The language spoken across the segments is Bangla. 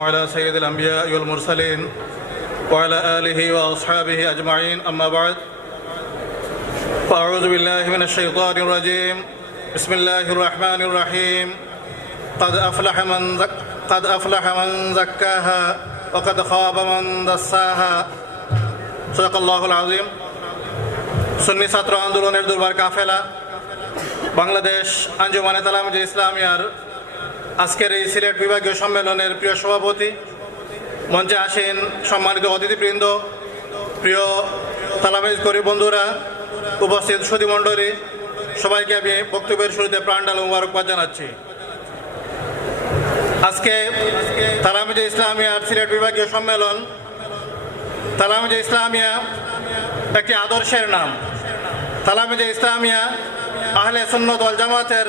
وعلى سيد الأنبياء والمرسلين وعلى آله وأصحابه أجمعين أما بعد فأعوذ بالله من الشيطان الرجيم بسم الله الرحمن الرحيم قد أفلح من زكاها وقد خاب من دساها صدق الله العظيم সুন্নি ছাত্র আন্দোলনের দুর্বার কাফেলা বাংলাদেশ আঞ্জুমানে তালামুজে ইসলামিয়ার আজকের এই সিলেট বিভাগীয় সম্মেলনের প্রিয় সভাপতি, মঞ্চে আসেন সম্মানিত অতিথিবৃন্দ, প্রিয় তালামিজ করি বন্ধুরা, উপস্থিত সুধীমণ্ডলী, সবাইকে আমি বক্তব্যের শুরুতে প্রাণঢাল মোবারকবাদ জানাচ্ছি। আজকে তালামিজে ইসলামিয়ার সিলেট বিভাগীয় সম্মেলন। তালামিজে ইসলামিয়া একটি আদর্শের নাম। তালামিজে ইসলামিয়া আহলে সুন্নাত ওয়াল জামাতের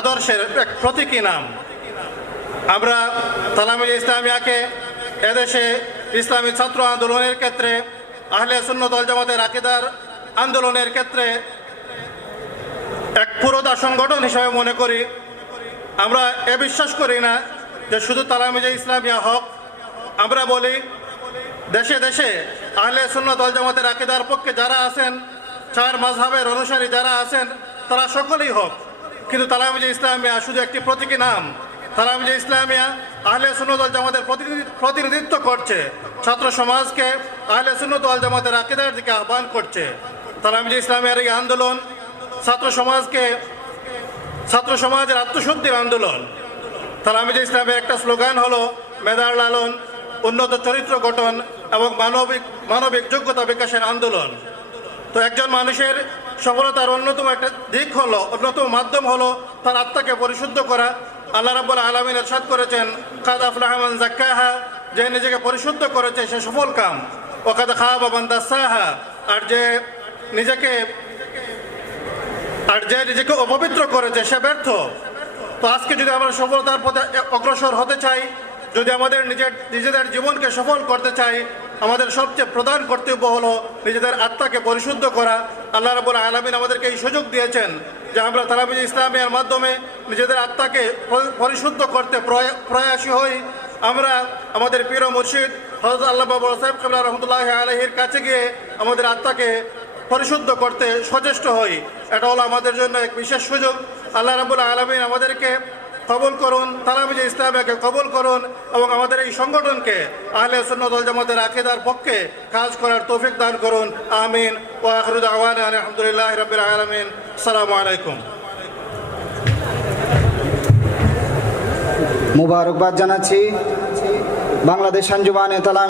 আদর্শের এক প্রতীকী নাম। আমরা তালামিজে ইসলামিয়াকে এদেশে ইসলামী ছাত্র আন্দোলনের ক্ষেত্রে, আহলে সুন্নাত ওয়াল জামাতের আকীদার আন্দোলনের ক্ষেত্রে এক পুরোদা সংগঠন হিসেবে মনে করি। আমরা বিশ্বাস করি না যে শুধু তালামিজে ইসলামিয়া হক। আমরা বলি দেশে দেশে আহলে সুন্নাত ওয়াল জামাতের আকীদার পক্ষে যারা আছেন, চার মাযহাবের অনুসারী যারা আছেন, তারা সকলেই হক। কিন্তু তালামিজে ইসলামিয়া শুধু একটি প্রতীকী নাম। তালামিজে ইসলামিয়া আহলে সুন্নাত ওয়াল জামাতের প্রতিনিধিত্ব করছে, ছাত্র সমাজকে আহলে সুন্নাত ওয়াল জামাতের আকীদার দিকে আহ্বান করছে। তালামিজে ইসলামিয়ার এই আন্দোলন ছাত্র সমাজের আত্মশুদ্ধির আন্দোলন। তালামিজে ইসলামের একটা স্লোগান হলো মেধার লালন, উন্নত চরিত্র গঠন এবং মানবিক যোগ্যতা বিকাশের আন্দোলন। তো একজন মানুষের সফলতার অন্যতম একটা দিক হলো, অন্যতম মাধ্যম হলো তার আত্মাকে পরিশুদ্ধ করা। আল্লাহ রাব্বুল আলামিন ইরশাদ করেছেন, কাদ আফলাহা মান যাক্কাহা, যে নিজেকে পরিশুদ্ধ করেছে সে সফল কাম। ওয়া কাদ খাবা মান দাসাহা, আর যে নিজেকে অপবিত্র করেছে সে ব্যর্থ। তো আজকে যদি আমরা সফলতার পথে অগ্রসর হতে চাই, যদি আমাদের নিজেদের জীবনকে সফল করতে চাই, আমাদের সবচেয়ে প্রধান কর্তব্য হলো নিজেদের আত্মাকে পরিশুদ্ধ করা। আল্লাহ রাব্বুল আলামিন আমাদেরকে এই সুযোগ দিয়েছেন যে আমরা তালামিজে ইসলামিয়ার মাধ্যমে নিজেদের আত্মাকে পরিশুদ্ধ করতে প্রয়াসী হই। আমরা আমাদের পীর মুর্শিদ হযরত আল্লামা বড় সাহেব কিবলা রাহমাতুল্লাহি আলাইহির কাছে গিয়ে আমাদের আত্মাকে পরিশুদ্ধ করতে সচেষ্ট হই। এটা হলো আমাদের জন্য এক বিশেষ সুযোগ। আল্লাহ রাব্বুল আলামিন আমাদেরকে কবুল করুন, তালামিজে ইসলামিয়াকে কবুল করুন এবং আমাদের এই সংগঠনকে আহলে সুন্নাত ওয়াল জামাতের আকীদার পক্ষে কাজ করার তৌফিক দান করুন। আমিন। ওয়া আখিরু দাওয়ানা আলহামদুলিল্লাহি রাব্বিল আলামিন। আসসালামু আলাইকুম। মুবারকবাদ জানাচ্ছি বাংলাদেশ আঞ্জুমানে তালামিজে